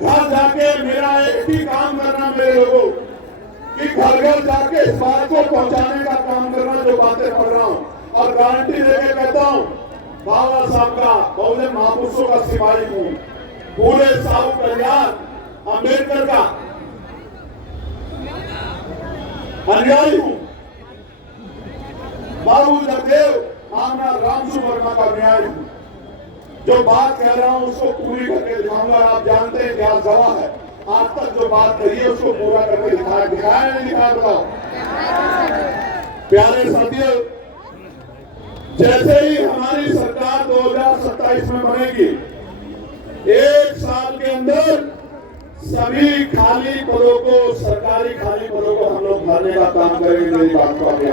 घर जाके मेरा एक ही काम करना मेरे लोगों कि घर घर जाके इस बात को पहुंचाने का काम करना जो बातें पढ़ रहा हूं, और गारंटी देके कहता हूं बाबा साहब का बहुजन महापुरुषों का सिपाही हूं, पूरे साहू कल्याण अम्बेडकर का अनुयायी हूं, बाबू जगदेव आमना रामसु वर्मा का अनुयायी हूं। जो बात कह रहा हूं उसको पूरी करके दिखाऊंगा। आप जानते हैं इतिहास गवाह है, आज तक जो बात कही है उसको पूरा करके दिखाया नहीं दिखाया, बताओ। प्यारे साथियों, जैसे ही हमारी सरकार 2027 में बनेगी, एक साल के अंदर सभी खाली पदों को, सरकारी खाली पदों को हम लोग भरने का काम करेंगे। मेरी बात को अभी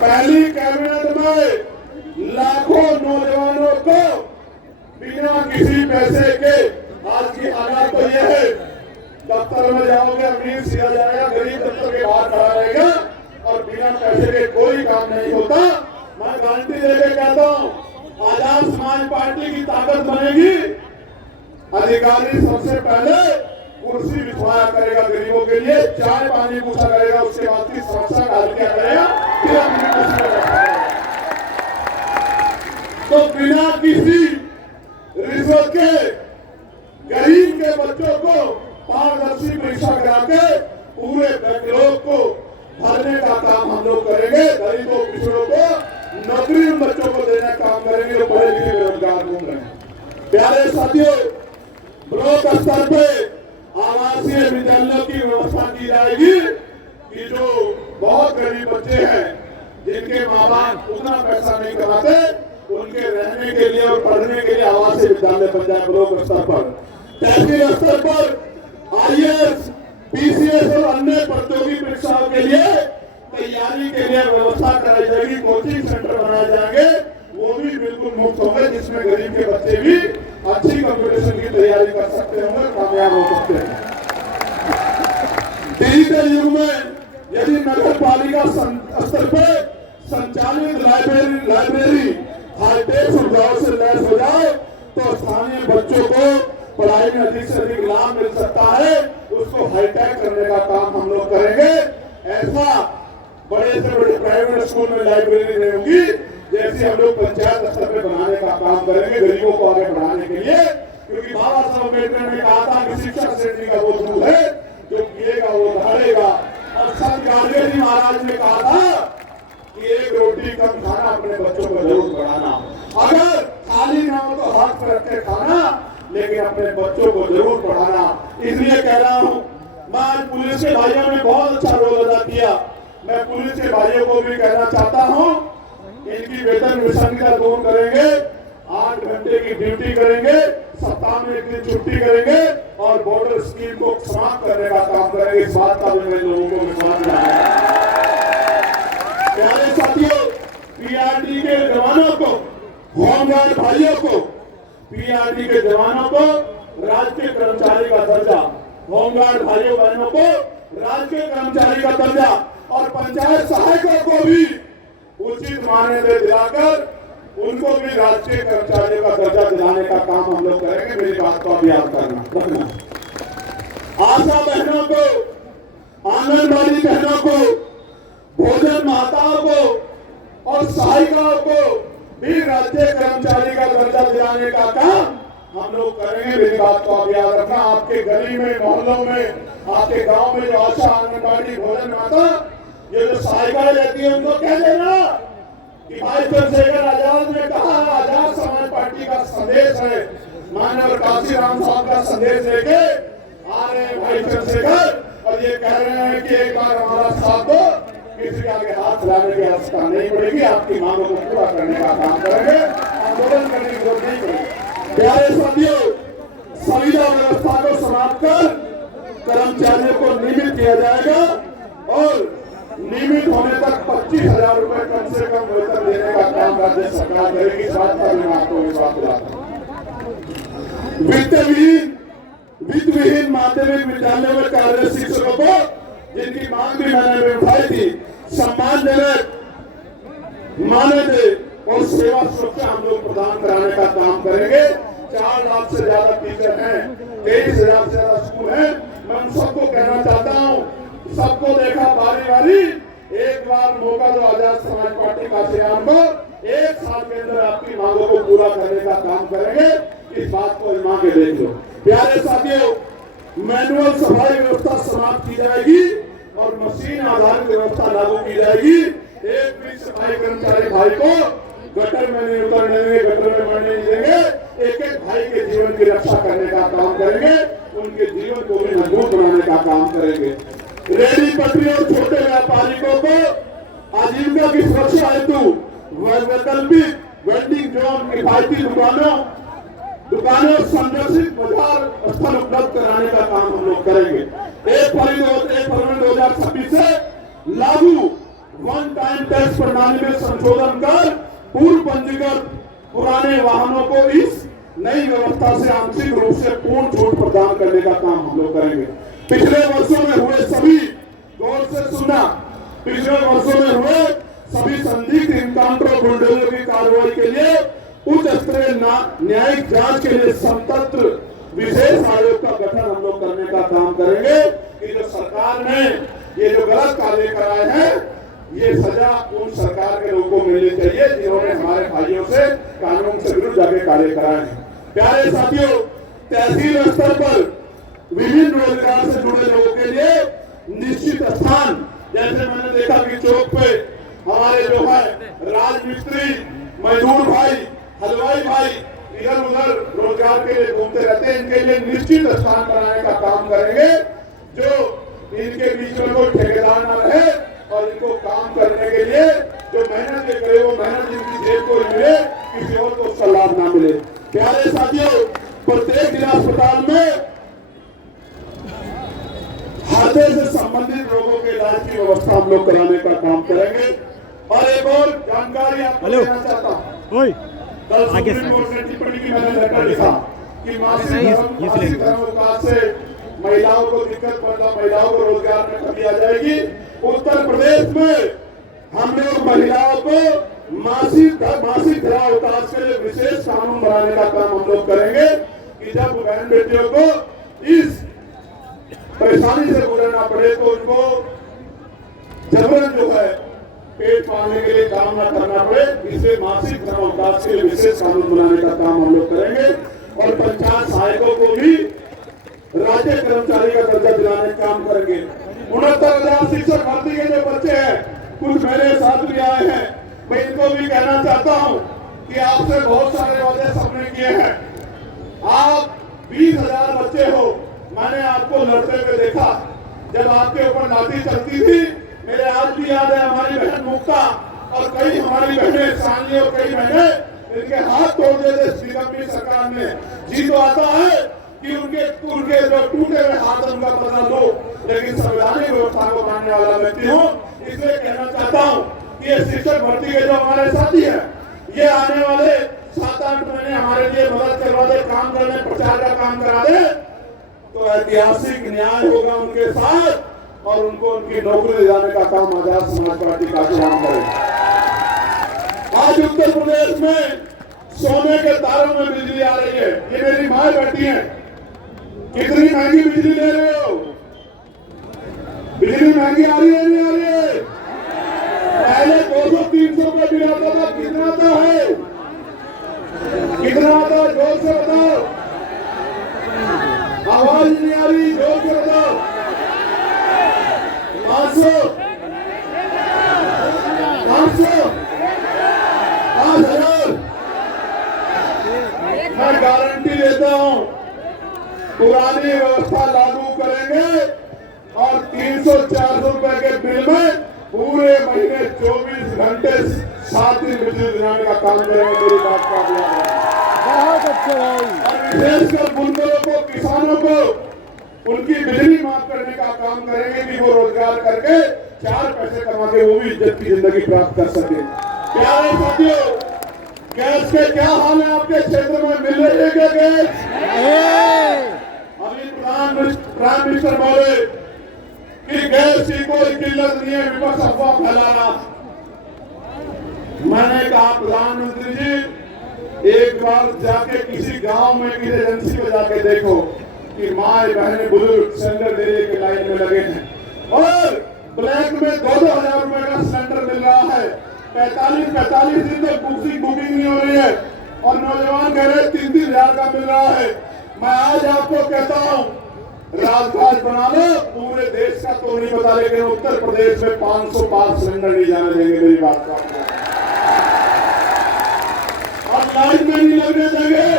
पहली कैबिनेट में लाखों नौजवानों को बिना किसी पैसे के, आज की हालात तो यह है, दफ्तर में जाओगे अमीर सीधा जाएगा, गरीब दफ्तर के बाहर खड़ा रहेगा और बिना पैसे के कोई काम नहीं होता। मैं गारंटी देके कहता हूँ, आजाद समाज पार्टी की ताकत बनेगी, अधिकारी सबसे पहले कुर्सी बिछवाया करेगा गरीबों के लिए, चाय पानी पूछा करेगा, उसके बाद की समस्या का हल किया करेगा, फिर अपनी कुर्सी पर बैठा करेगा। तो बिना किसी रिश्वत के गरीब के बच्चों को पारदर्शी परीक्षा करा के पूरे बैकलॉग को भरने का काम हम लोग करेंगे। गरीबों पिछड़ों को नौकरी उन बच्चों को देने का काम करेंगे जो पढ़े लिखे बेरोजगार घूम रहे हैं। प्यारे साथियों, ब्लॉक स्तर पे आवासीय विद्यालयों की व्यवस्था की जाएगी कि जो बहुत गरीब बच्चे हैं, जिनके माँ बाप उतना पैसा नहीं कमाते, उनके रहने के लिए और पढ़ने के लिए आवासीय विद्यालय बन जाए ब्लॉक स्तर पर। तहसील स्तर पर आईएएस, पीसीएस और अन्य प्रतियोगी परीक्षाओं के लिए तैयारी के लिए व्यवस्था कराई जाएगी, कोचिंग सेंटर बनाए जाएंगे, वो भी बिल्कुल मुफ्त होंगे, जिसमें गरीब के बच्चे भी अच्छी कंपटीशन की तैयारी कर सकते होंगे, कामयाब हो सकते हैं। डिजिटल युग में यदि नगर पालिका स्तर पर संचालित लाइब्रेरी हाईटेक सुविधाओं से लैस हो जाए तो स्थानीय बच्चों को पढ़ाई में अधिक से अधिक लाभ मिल सकता है। उसको हाईटेक करने का काम हम लोग करेंगे। ऐसा बड़े से बड़े प्राइवेट स्कूल में लाइब्रेरी नहीं होगी, जैसे हम लोग पंचायत स्तर पे बनाने का काम करेंगे गरीबों को आगे बढ़ाने के लिए। क्योंकि बाबा साहब अम्बेडकर ने कहा था कि शिक्षा श्रेणी का वो धूल है जो पिएगा वो धारेगा, और संत गाडगे जी महाराज ने कहा था कि एक रोटी कम खाना, अपने बच्चों को जरूर बढ़ाना। अगर खाली ना हो तो हाथ पर रख के खाना, लेकिन अपने बच्चों को जरूर पढ़ाना। इसलिए कह रहा हूँ, मैं आज पुलिस के भाइयों ने बहुत अच्छा रोल अदा किया। मैं पुलिस के भाइयों को भी कहना चाहता हूँ, इनकी वेतन विसंगति दूर करेंगे, 8 घंटे की ड्यूटी करेंगे, सप्ताह में 1 दिन छुट्टी करेंगे और बॉर्डर स्कीम को समाप्त करने का काम करेंगे। इस बात का भी मैं लोगों को विश्वास दिलाऊंगा। प्यारे साथियों, पीआरडी के जवानों को, होमगार्ड भाइयों को, पीआरडी के जवानों को राजकीय कर्मचारी का दर्जा, होमगार्ड भाइयों बहनों को राजकीय कर्मचारी का दर्जा और पंचायत सहायकों को भी उचित मान्यता दिलाकर उनको भी राजकीय कर्मचारियों का दर्जा दिलाने का काम हम लोग करेंगे। मेरी बात को अब याद रखना। आशा बहनों को, आंगनबाड़ी बहनों को, भोजन माताओं को और सहायिकाओं को भी राज्य कर्मचारी का दर्जा दिलाने का काम हम लोग करेंगे। मेरी बात को आप याद रखना। आपके गली में, मोहल्लों में, आपके गांव में जो आशा, आंगनबाड़ी, भोजन माता, ये जो सहायिकाएं रहती है, उनको कह देना कि भाई चंद्रशेखर आजाद ने कहा, आजाद समाज पार्टी का संदेश है, माननीय काशीराम साहब का संदेश लेके आ रहे हैं भाई चंद्रशेखर, और ये कह रहे हैं कि एक बार हमारा साथ दो, किसी के आगे हाथ लाने की आवश्यकता नहीं पड़ेगी, आपकी मांगों को पूरा करने का काम करेंगे, आंदोलन करने की जरूरत नहीं पड़ेगी। प्यारे साथियों, संविदा व्यवस्था को समाप्त कर कर्मचारियों को नियमित किया जाएगा और नियमित होने तक 25,000 रुपए कम से कम वेतन देने का काम राज्य सरकार करेगी। इस बात का मैं आपको विश्वास दिलाता हूँ। वित्तविहीन माध्यमिक विद्यालयों में कार्यरत शिक्षकों को, जिनकी मांग भी मैंने उठाई थी, सम्मानजनक मानदेय और सेवा सुरक्षा हम लोग प्रदान कराने का काम करेंगे। 4 लाख से ज्यादा टीचर हैं, 23,000 से ज्यादा स्कूल हैं। मैं उन सबको कहना चाहता हूँ, सबको देखा बारी बारी, एक बार मौका दो आजाद समाज पार्टी काशीराम को, 1 साल के अंदर आपकी मांगों को पूरा करने का काम करेंगे। इस बात को इमा के देख लो। प्यारे साथियों, मैनुअल सफाई व्यवस्था समाप्त की जाएगी और मशीन आधारित व्यवस्था लागू की जाएगी। एक भी सफाई कर्मचारी भाई को गटर में नहीं उतरने देंगे, गटर में मरने नहीं देंगे। एक एक भाई के जीवन की रक्षा करने का काम करेंगे, उनके जीवन को भी मजबूत बनाने का काम करेंगे। रेहड़ी पटरी और छोटे व्यापारियों को आजीविका की सुरक्षा हेतु वैकल्पिक वेंडिंग जोन, किफायती दुकानों संरक्षित बाजार स्थल उपलब्ध कराने का काम हम लोग करेंगे। 1 फरवरी 2026 से लागू वन टाइम टैक्स प्रणाली में संशोधन कर पूर्व पंजीकृत पुराने वाहनों को इस नई व्यवस्था से आंशिक रूप से पूर्ण छूट प्रदान करने का काम हम लोग करेंगे। पिछले वर्षों में हुए सभी, गौर से सुनना, पिछले वर्षों में हुए सभी संदिग्ध इनकाउंटर बुलडोजर की कार्रवाई के लिए उच्च स्तरीय न्यायिक जांच के लिए स्वतंत्र विशेष आयोग का गठन हम लोग करने का काम करेंगे कि जो सरकार ने ये जो गलत कार्य कराए हैं, ये सजा उन सरकार के लोगों को मिलनी चाहिए जिन्होंने हमारे भाइयों से कानून से विरुद्ध जाके कार्य कराए हैं। प्यारे साथियों, तहसील स्तर पर विभिन्न रोजगार से जुड़े लोगों के लिए निश्चित स्थान, जैसे मैंने देखा कि चौक पे हमारे जो है राजमिस्त्री, मजदूर भाई, हलवाई भाई इधर उधर रोजगार के लिए घूमते रहते हैं, इनके लिए निश्चित स्थान बनाने का काम करेंगे, जो इनके बीच में कोई ठेकेदार न रहे और इनको काम करने के लिए जो मेहनत ये करे वो मेहनत इनकी जेब को मिले, किसी और को उसका लाभ ना मिले। प्यारे साथियों, प्रत्येक जिला अस्पताल में हृदय से संबंधित रोगों के इलाज की व्यवस्था हम लोग कराने का काम करेंगे। और एक और जानकारी आपको देना चाहता हूँ, कल सुप्रीम कोर्ट ने टिप्पणी की, मैंने लेटर लिखा कि मासिक धर्म से महिलाओं को दिक्कत पैदा, महिलाओं को रोजगार में कमी आ जाएगी। उत्तर प्रदेश में हम लोग महिलाओं को मासिक धर्म अवकाश के लिए विशेष कानून बनाने का काम हम लोग करेंगे कि जब बहन बेटियों को इस परेशानी से गुजरना पड़े तो उनको जबरन जो है पेट पालने के लिए काम न करना पड़े, इसलिए मासिक धर्म अवकाश के लिए विशेष कानून बनाने का काम हम लोग करेंगे। और पंचायत सहायकों को भी राज्य कर्मचारी का दर्जा दिलाने का काम करेंगे। 69,000 शिक्षक भर्ती के जो बच्चे हैं, कुछ मेरे साथ भी आए हैं, मैं इनको भी कहना चाहता हूं कि आपसे बहुत सारे वादे सबने किए हैं। आप 20,000 बच्चे हो, मैंने आपको लड़ते हुए देखा, जब आपके ऊपर लाठी चलती थी। मेरे आज भी याद है, हमारी बहन मुक्ता और कई हमारी बहनें सानी और कई बहनें इनके हाथ तोड़ देते श्रीलंकी सरकार ने। जी तो आता है कि उनके जो टूटे हुए हाथ उनका बदला लो, लेकिन संवैधानिक व्यवस्था को मानने वाला व्यक्ति हूँ, इसलिए कहना चाहता हूँ कि ये शिक्षक भर्ती के जो हमारे साथी हैं, ये आने वाले 7-8 महीने हमारे लिए मदद करवा दे, काम करने, प्रचार का काम करा दे, तो ऐतिहासिक न्याय होगा उनके साथ और उनको उनकी नौकरी दिलाने का काम आजाद समाज पार्टी काशीराम करेगी। आज उत्तर प्रदेश में सोने के तारों में बिजली आ रही है। ये मेरी माँ बैठी है, कितनी महंगी बिजली ले रहे हो? बिजली महंगी आ रही है, नहीं आ रही है? पहले 200-300 रुपए बिल आता था, कितना आता है? कितना आता है? जोर से बताओ, आवाज नहीं आ रही, जोर से बताओ। 500, 5,000। मैं गारंटी देता हूं, पुरानी व्यवस्था लागू करेंगे और 300-400 रुपए के बिल में पूरे महीने 24 घंटे 7 दिन बिजली दिलाने का काम करेंगे। मेरी बात का बहुत अच्छा भाई। और विशेषकर बुनकरों को, किसानों को उनकी बिजली माफ करने का काम करेंगे कि वो रोजगार करके 4 पैसे कमा के वो भी इज्जत की जिंदगी प्राप्त कर सके। प्यारे साथियों, गैस के क्या हाल है आपके क्षेत्र में? मिल रही है क्या गैस? अभी प्राइम मिनिस्टर बोले कि गैस की कोई किल्लत नहीं है, विपक्ष अफवाह फैला रहा। मैंने कहा प्रधानमंत्री जी, एक बार जाके किसी गांव में किसी एजेंसी में जाके देखो कि माँ बहने बुजुर्ग सिलेंडर देने के लाइन में लगे हैं और ब्लैक में 2-2 हजार रुपए का सिलेंडर मिल रहा है। 45 दिन तक बुकिंग नहीं हो रही है और नौजवान कह रहे 3-3 हजार का मिल रहा है। मैं आज आपको कहता हूँ राजघाट बना लो, पूरे देश का तो नहीं बता, लेकिन उत्तर प्रदेश में 500 पार सिलेंडर नहीं जाने देंगे। मेरी बात का और लाइन में नहीं लगने देंगे।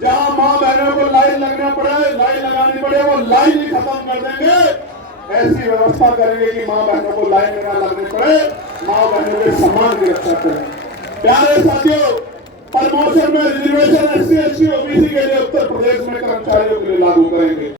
जहां मां बहनों को लाइन लगना पड़े, लाइन लगानी पड़े, वो लाइन ही खत्म कर देंगे। ऐसी व्यवस्था करेंगे कि मां बहनों को लाइन में ना लगने पड़े, मां बहनों के सम्मान की रक्षा करें। प्यारे साथियों, प्रमोशन में रिजर्वेशन SC, ST, OBC के लिए उत्तर प्रदेश में कर्मचारियों के लिए लागू करेंगे।